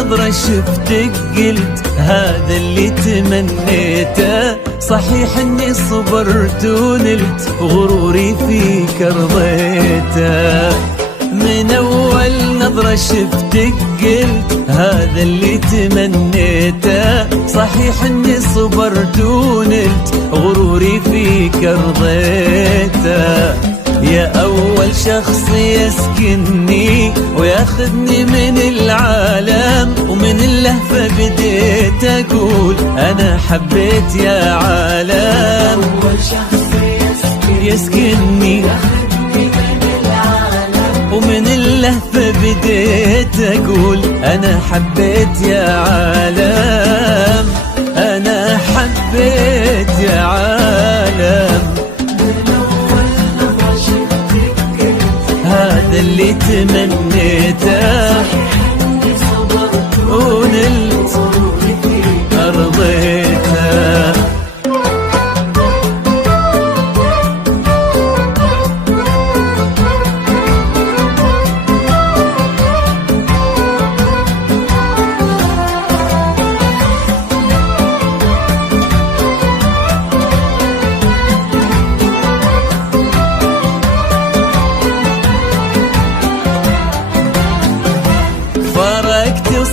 نظرة شفتك قلت هذا اللي تمنيته. صحيح اني صبرت ونلت غروري فيك رضيته. من اول نظرة شفتك قلت هذا اللي تمنيته. صحيح اني صبرت ونلت غروري فيك رضيته. يا أول شخص يسكنني وياخذني من العالم، ومن اللهفة بديت أقول أنا حبيت يا عالم. أول شخص يسكنني ومن اللهفة بديت أقول أنا حبيت يا عالم. أنا حبيت يا عالم. هذا اللي تمنيته ونلت أرضيته.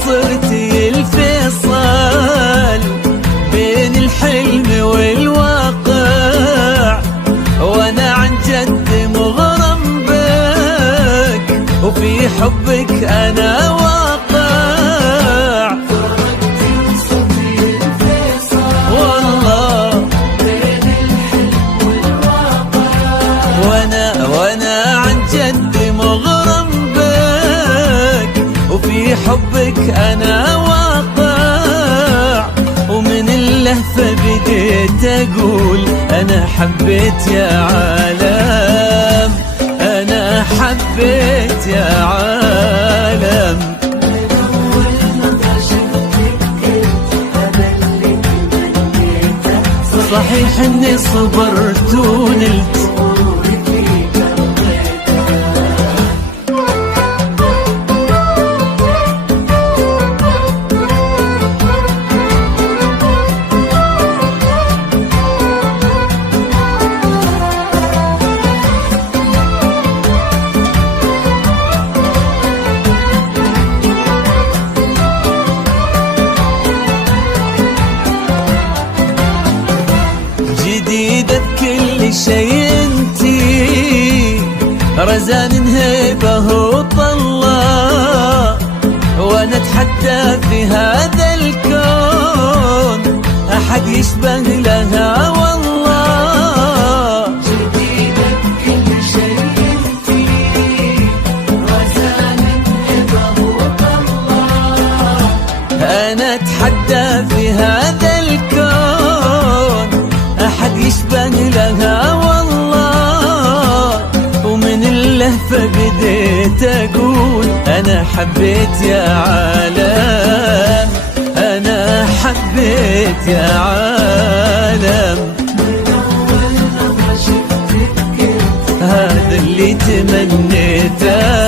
صرتي الفيصل بين الحلم والواقع، وانا عن جد مغرم بك وفي حبك انا واقع. والله بين الحلم والواقع، وانا عن جد مغرم بك وفي حبك أنا واقع. ومن اللهفة بديت أقول أنا حبيت يا عالم. أنا حبيت يا عالم. من أول نظرة شفتك قلت هذا اللي تمنيته. صحيح إني صبرت ونلت جديدة بكل شيء انتي، رزان هيبة وطلة، وانا اتحدى في هذا الكون احد يشبه لها والله. جديدة بكل شيء انتي، رزان هيبة وطلة، انا اتحدى في هذا الكون أحد يشبه لها والله. ومن اللهفة بديت أقول أنا حبيت يا عالم. أنا حبيت يا عالم. من أول نظرة شفتك هذا اللي تمنيته.